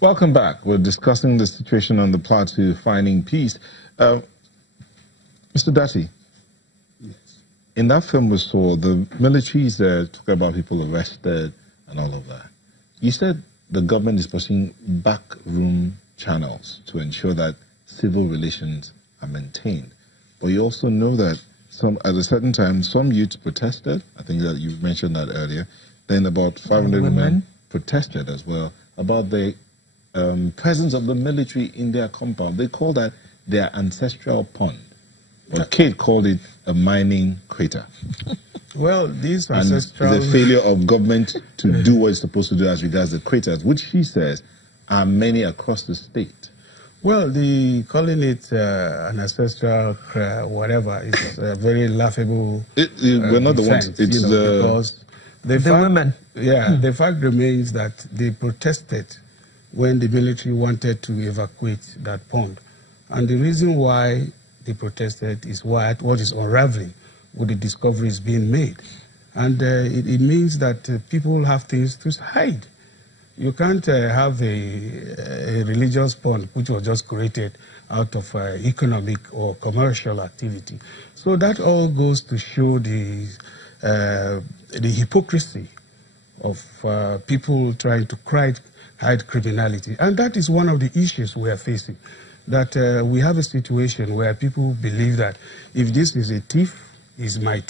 Welcome back. We're discussing the situation on the Plateau, finding peace. Mr. Dati, yes. In that film we saw, the militaries talk about people arrested and all of that. You said the government is pursuing backroom channels to ensure that civil relations are maintained. But you also know that at a certain time, some youths protested. I think that you mentioned that earlier. Then about 500 women protested as well about the presence of the military in their compound. They call that their ancestral pond. But Kate called it a mining crater. Well, these ancestral... And the failure of government to do what it's supposed to do as regards the craters, which she says are many across the state. Well, calling it an ancestral whatever is very laughable. We're not the ones. It's because the women. Yeah, the fact remains that they protested when the military wanted to evacuate that pond. And the reason why they protested is what is unraveling with the discoveries being made. And it means that people have things to hide. You can't have a religious pond which was just created out of economic or commercial activity. So that all goes to show the hypocrisy of people trying to hide criminality. And that is one of the issues we are facing, that we have a situation where people believe that if this is a thief, he's my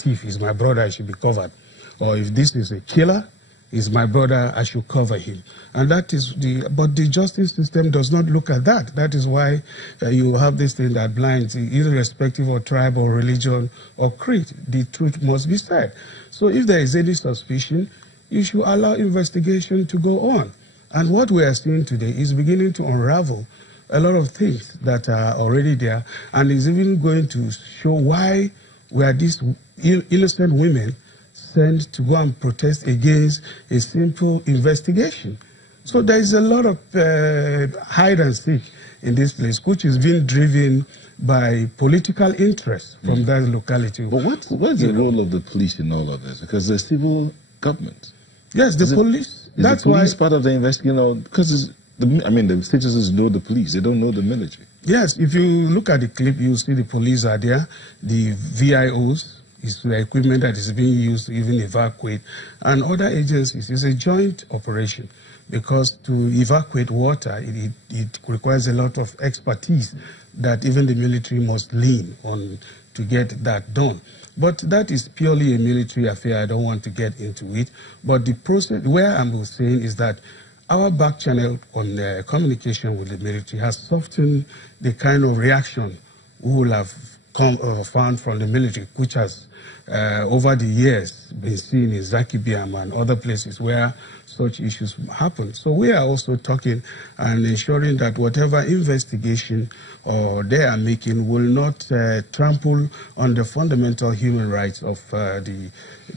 brother, I should be covered. Or if this is a killer, he's my brother, I should cover him. And that is but the justice system does not look at that. That is why you have this thing that blinds, irrespective of tribe or religion or creed. The truth must be said. So if there is any suspicion, you should allow investigation to go on. And what we are seeing today is beginning to unravel a lot of things that are already there, and is even going to show why were these innocent women sent to go and protest against a simple investigation. So there is a lot of hide and seek in this place, which is being driven by political interest from that locality. But what's the role of the police in all of this? Because the civil government. Yes, the police. That's the police part of the investigation, because the citizens know the police, they don't know the military. Yes, if you look at the clip, you see the police are there, the VIOs, is the equipment that is being used to even evacuate, and other agencies. It's a joint operation, because to evacuate water, it requires a lot of expertise that even the military must lean on to get that done. But that is purely a military affair. I don't want to get into it. But the process, where I'm saying is that our back channel on communication with the military has softened the kind of reaction we will have found from the military, which has over the years been seen in Zakibiam and other places where such issues happen. So we are also talking and ensuring that whatever investigation they are making will not trample on the fundamental human rights of the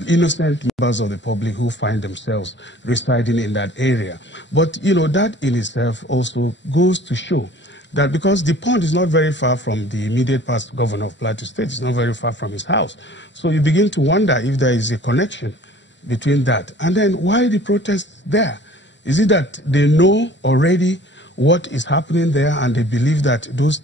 innocent members of the public who find themselves residing in that area. But, that in itself also goes to show that because the pond is not very far from the immediate past governor of Plateau State, it's not very far from his house. So you begin to wonder if there is a connection between that. And then why the protests there? Is it that they know already what is happening there and they believe that those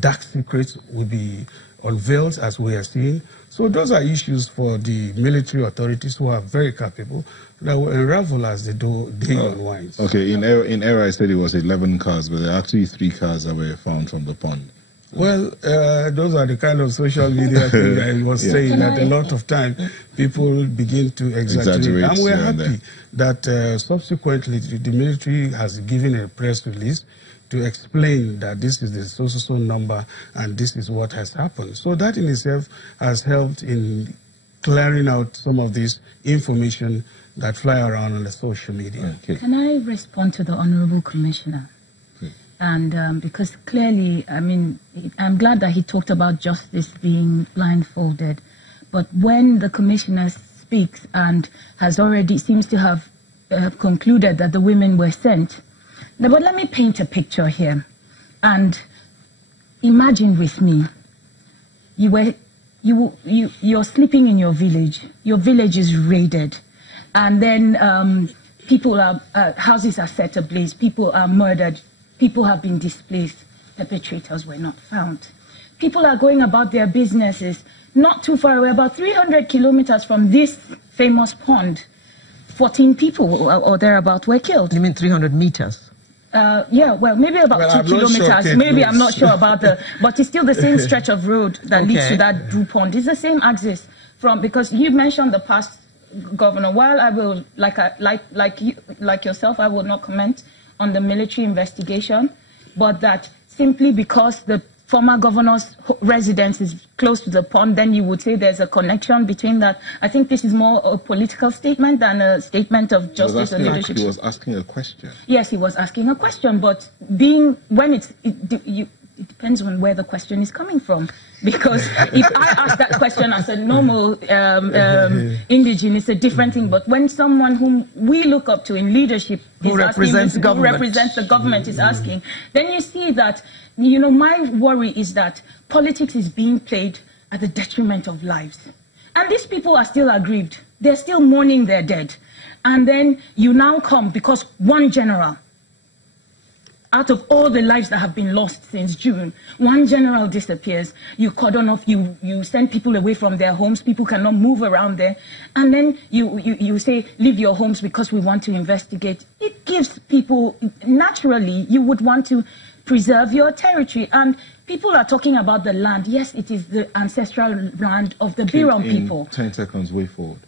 dark secrets will be unveiled as we are seeing? So those are issues for the military authorities who are very capable that will unravel as the day unwinds. Okay, in error I said it was 11 cars, but there are actually 3 cars that were found from the pond. Well, those are the kind of social media thing I was saying, that a lot of time people begin to exaggerate. And we're happy that subsequently the military has given a press release to explain that this is the so-so number and this is what has happened. So that in itself has helped in clearing out some of this information that fly around on the social media. Okay. Can I respond to the Honorable Commissioner? And because clearly, I'm glad that he talked about justice being blindfolded. But when the commissioner speaks and has already seems to have concluded that the women were sent. Now, but let me paint a picture here. And imagine with me, you're sleeping in your village. Your village is raided. And then People are, houses are set ablaze, people are murdered, people have been displaced, perpetrators were not found. People are going about their businesses not too far away, about 300 kilometers from this famous pond. 14 people or thereabout were killed. You mean 300 meters? Yeah, well, maybe about 2 kilometers. Sure, maybe I'm not sure about but it's still the same stretch of road that leads to that Drew Pond. It's the same axis because you mentioned the past, Governor. While I will, like yourself, I will not comment on the military investigation, but that simply because the former governor's residence is close to the pond, then you would say there's a connection between that. I think this is more a political statement than a statement of justice and leadership. He was asking a question. Yes, he was asking a question, but it depends on where the question is coming from. Because if I ask that question as a normal indigene, it's a different thing. But when someone whom we look up to in leadership who represents the government is asking, then you see that, my worry is that politics is being played at the detriment of lives. And these people are still aggrieved. They're still mourning their dead. And then you now come because one general, out of all the lives that have been lost since June, one general disappears. You cordon off, you send people away from their homes. People cannot move around there. And then you say, leave your homes because we want to investigate. It gives people, naturally, you would want to preserve your territory. And people are talking about the land. Yes, it is the ancestral land of the Birom people. 10 seconds, way forward.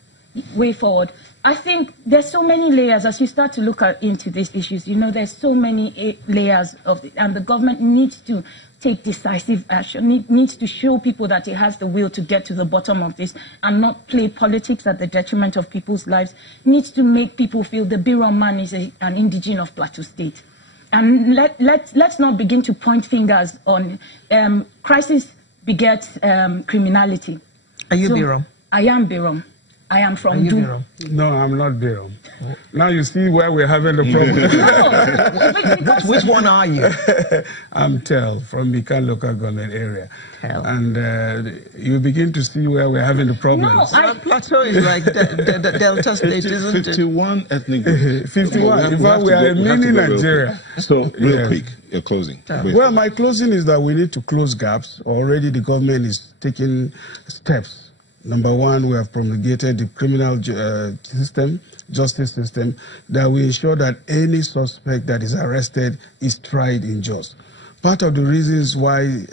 Way forward. I think there's so many layers as you start to look into these issues. There's so many layers and the government needs to take decisive action, needs to show people that it has the will to get to the bottom of this and not play politics at the detriment of people's lives, needs to make people feel the Birom man is an indigene of Plateau State. And let's not begin to point fingers on crisis begets criminality. Are you Birom? I am Birom. I am from Du. No, I'm not Birom. Now you see where we're having the problem. No. Which one are you? I'm Tel from Mikan local government area. Tel. And you begin to see where we're having the problems. No, Plateau is like the Delta State, isn't it? 51 ethnic groups. 51. In fact, we are a mini Nigeria. So, real quick, your closing. Well, my closing is that we need to close gaps. Already the government is taking steps. Number one, we have promulgated the criminal justice system that will ensure that any suspect that is arrested is tried in just. Part of the reasons why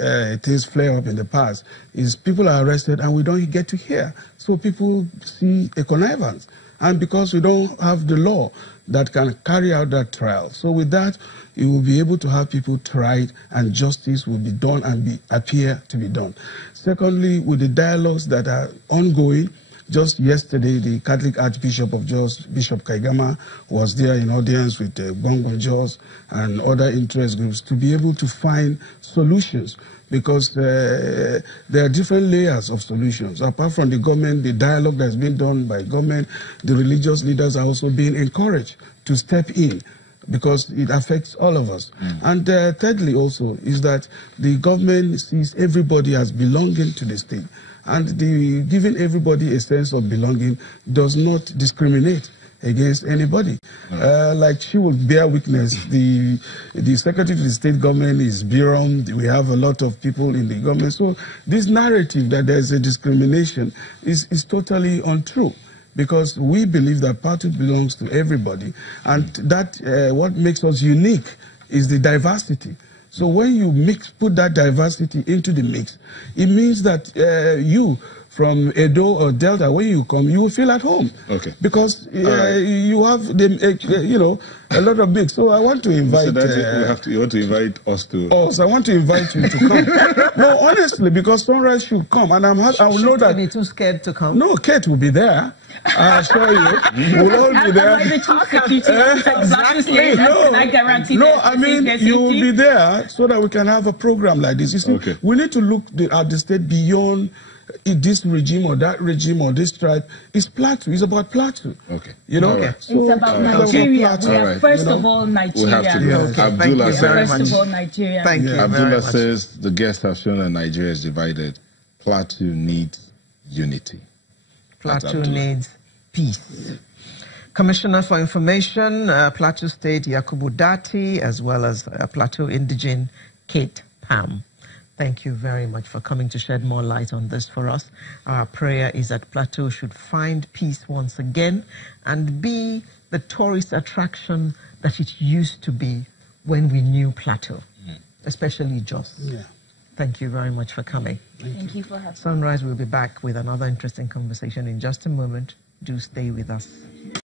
things flare up in the past is people are arrested and we don't get to hear. So people see a connivance. And because we don't have the law that can carry out that trial. So with that, you will be able to have people tried and justice will be done and appear to be done. Secondly, with the dialogues that are ongoing, just yesterday, the Catholic Archbishop of Jos, Bishop Kaigama, was there in audience with Gongon Jos and other interest groups to be able to find solutions because there are different layers of solutions. Apart from the government, the dialogue that's been done by government, the religious leaders are also being encouraged to step in because it affects all of us. And thirdly also is that the government sees everybody as belonging to the state. And giving everybody a sense of belonging does not discriminate against anybody. Like she will bear witness, the Secretary to the State Government is Birom. We have a lot of people in the government. So this narrative that there's a discrimination is totally untrue. Because we believe that Plateau belongs to everybody. And that what makes us unique is the diversity. So when you put that diversity into the mix, it means that you from Edo or Delta, when you come, you will feel at home. Okay. Because you have a lot of mix. So I want to invite. You want to invite us to. I want to invite you to come. No, honestly, because Sunrise should come, and I will know that. Be too scared to come. No, Kate will be there. I assure you, we'll all be there. No, I mean, you will be there so that we can have a program like this. You see, we need to look at the state beyond this regime or that regime or this tribe. It's Plateau. It's about Plateau. Okay. So, it's about Nigeria. We are first of all Nigeria. We have to Abdullah says, first of all Nigeria. Thank you. Abdullah says the guests have shown that Nigeria is divided. Plateau needs unity. Plateau needs peace. Commissioner for Information, Plateau State, Yakubu Dati, as well as Plateau Indigene, Kate Pam. Thank you very much for coming to shed more light on this for us. Our prayer is that Plateau should find peace once again and be the tourist attraction that it used to be when we knew Plateau, especially Jos. Yeah. Thank you very much for coming. Thank you for having me. Sunrise will be back with another interesting conversation in just a moment. Do stay with us.